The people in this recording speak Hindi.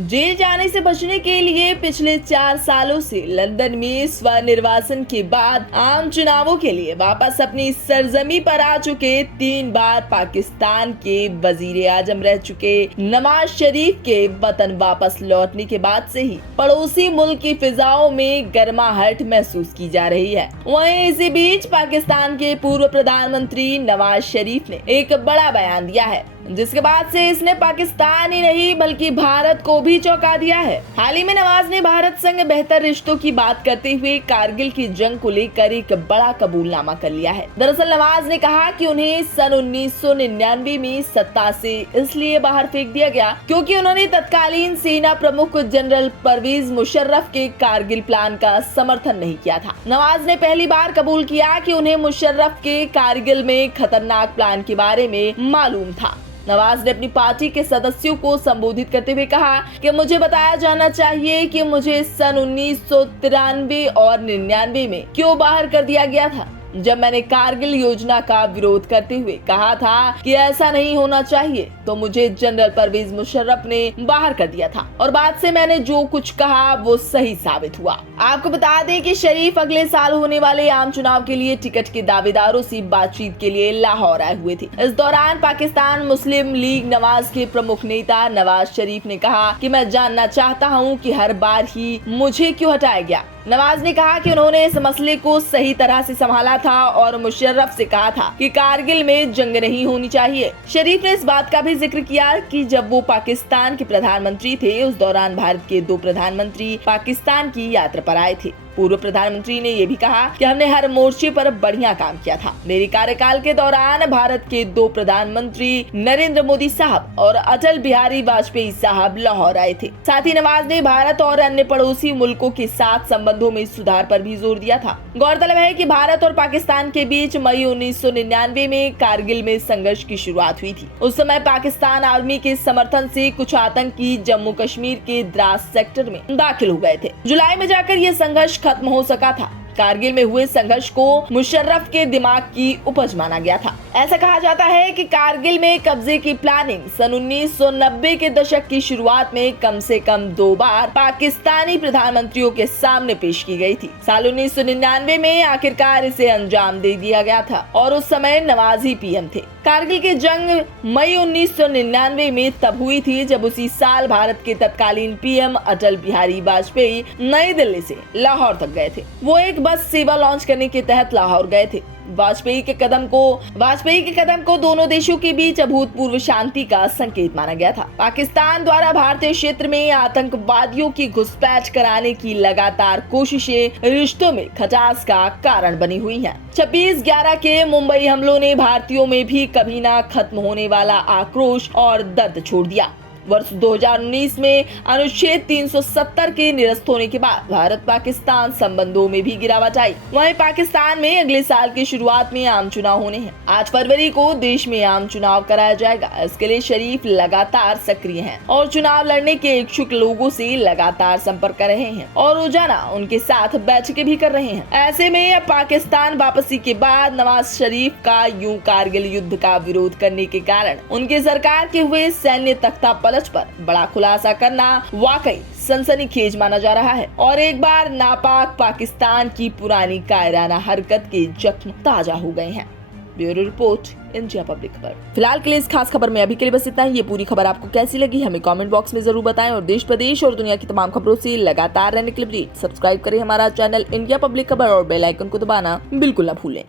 जेल जाने से बचने के लिए पिछले 4 सालों से लंदन में स्वनिर्वासन के बाद आम चुनावों के लिए वापस अपनी सरजमी पर आ चुके 3 बार पाकिस्तान के वजीर आजम रह चुके नवाज शरीफ के वतन वापस लौटने के बाद से ही पड़ोसी मुल्क की फिजाओं में गर्माहट महसूस की जा रही है। वहीं इसी बीच पाकिस्तान के पूर्व प्रधानमंत्री नवाज शरीफ ने एक बड़ा बयान दिया है, जिसके बाद से इसने पाकिस्तान ही नहीं बल्कि भारत को भी चौंका दिया है। हाल ही में नवाज ने भारत संग बेहतर रिश्तों की बात करते हुए कारगिल की जंग को लेकर एक बड़ा कबूलनामा कर लिया है। दरअसल नवाज ने कहा कि उन्हें सन 1999 में सत्ता से इसलिए बाहर फेंक दिया गया क्योंकि उन्होंने तत्कालीन सेना प्रमुख जनरल परवेज मुशर्रफ के कारगिल प्लान का समर्थन नहीं किया था। नवाज ने पहली बार कबूल किया कि उन्हें मुशर्रफ के कारगिल में खतरनाक प्लान के बारे में मालूम था। नवाज ने अपनी पार्टी के सदस्यों को संबोधित करते हुए कहा कि मुझे बताया जाना चाहिए कि मुझे सन 1993 और 99 में क्यों बाहर कर दिया गया था, जब मैंने कारगिल योजना का विरोध करते हुए कहा था कि ऐसा नहीं होना चाहिए, तो मुझे जनरल परवेज मुशर्रफ ने बाहर कर दिया था और बाद से मैंने जो कुछ कहा वो सही साबित हुआ। आपको बता दें कि शरीफ अगले साल होने वाले आम चुनाव के लिए टिकट के दावेदारों से बातचीत के लिए लाहौर आए हुए थे। इस दौरान पाकिस्तान मुस्लिम लीग नवाज के प्रमुख नेता नवाज शरीफ ने कहा कि मैं जानना चाहता हूं कि हर बार ही मुझे क्यों हटाया गया। नवाज ने कहा कि उन्होंने इस मसले को सही तरह से संभाला था और मुशर्रफ से कहा था कि कारगिल में जंग नहीं होनी चाहिए। शरीफ ने इस बात का भी जिक्र किया कि जब वो पाकिस्तान के प्रधानमंत्री थे उस दौरान भारत के 2 प्रधानमंत्री पाकिस्तान की यात्रा पर आए थे। पूर्व प्रधानमंत्री ने ये भी कहा कि हमने हर मोर्चे पर बढ़िया काम किया था। मेरे कार्यकाल के दौरान भारत के 2 प्रधानमंत्री नरेंद्र मोदी साहब और अटल बिहारी वाजपेयी साहब लाहौर आए थे। साथ ही नवाज ने भारत और अन्य पड़ोसी मुल्कों के साथ संबंधों में सुधार पर भी जोर दिया था। गौरतलब है कि भारत और पाकिस्तान के बीच मई 1999 में कारगिल में संघर्ष की शुरुआत हुई थी। उस समय पाकिस्तान आर्मी के समर्थन से कुछ आतंकी जम्मू कश्मीर के द्रास सेक्टर में दाखिल हो गए थे। जुलाई में जाकर यह संघर्ष खत्म हो सका था। कारगिल में हुए संघर्ष को मुशर्रफ के दिमाग की उपज माना गया था। ऐसा कहा जाता है कि कारगिल में कब्जे की प्लानिंग सन 1990 के दशक की शुरुआत में कम से कम 2 बार पाकिस्तानी प्रधानमंत्रियों के सामने पेश की गई थी। साल 1999 में आखिरकार इसे अंजाम दे दिया गया था और उस समय नवाज ही पीएम थे। कारगिल की जंग मई 1999 में तब हुई थी जब उसी साल भारत के तत्कालीन पीएम अटल बिहारी वाजपेयी नई दिल्ली से लाहौर तक गए थे। वो एक बस सेवा लॉन्च करने के तहत लाहौर गए थे। वाजपेयी के कदम को दोनों देशों के बीच अभूतपूर्व शांति का संकेत माना गया था। पाकिस्तान द्वारा भारतीय क्षेत्र में आतंकवादियों की घुसपैठ कराने की लगातार कोशिशें रिश्तों में खटास का कारण बनी हुई हैं। 26/11 के मुंबई हमलों ने भारतीयों में भी कभी ना खत्म होने वाला आक्रोश और दर्द छोड़ दिया। वर्ष 2019 में अनुच्छेद 370 के निरस्त होने के बाद भारत पाकिस्तान संबंधों में भी गिरावट आई। वहीं पाकिस्तान में अगले साल की शुरुआत में आम चुनाव होने हैं। 8 फरवरी को देश में आम चुनाव कराया जाएगा। इसके लिए शरीफ लगातार सक्रिय हैं और चुनाव लड़ने के इच्छुक लोगों से लगातार संपर्क कर रहे हैं और रोजाना उनके साथ बैठकें भी कर रहे हैं। ऐसे में अब पाकिस्तान वापसी के बाद नवाज शरीफ का यूं कारगिल युद्ध का विरोध करने के कारण उनकी सरकार के हुए सैन्य तख्तापलट पर बड़ा खुलासा करना वाकई सनसनीखेज माना जा रहा है और एक बार नापाक पाकिस्तान की पुरानी कायराना हरकत के जख्म ताजा हो गए हैं। ब्यूरो रिपोर्ट, इंडिया पब्लिक खबर। फिलहाल के लिए इस खास खबर में अभी के लिए बस इतना ही। ये पूरी खबर आपको कैसी लगी हमें कमेंट बॉक्स में जरूर बताएं और देश प्रदेश और दुनिया की तमाम खबरों से लगातार रहने के लिए सब्सक्राइब करें हमारा चैनल इंडिया पब्लिक खबर और बेल आइकन को दबाना बिल्कुल न भूलें।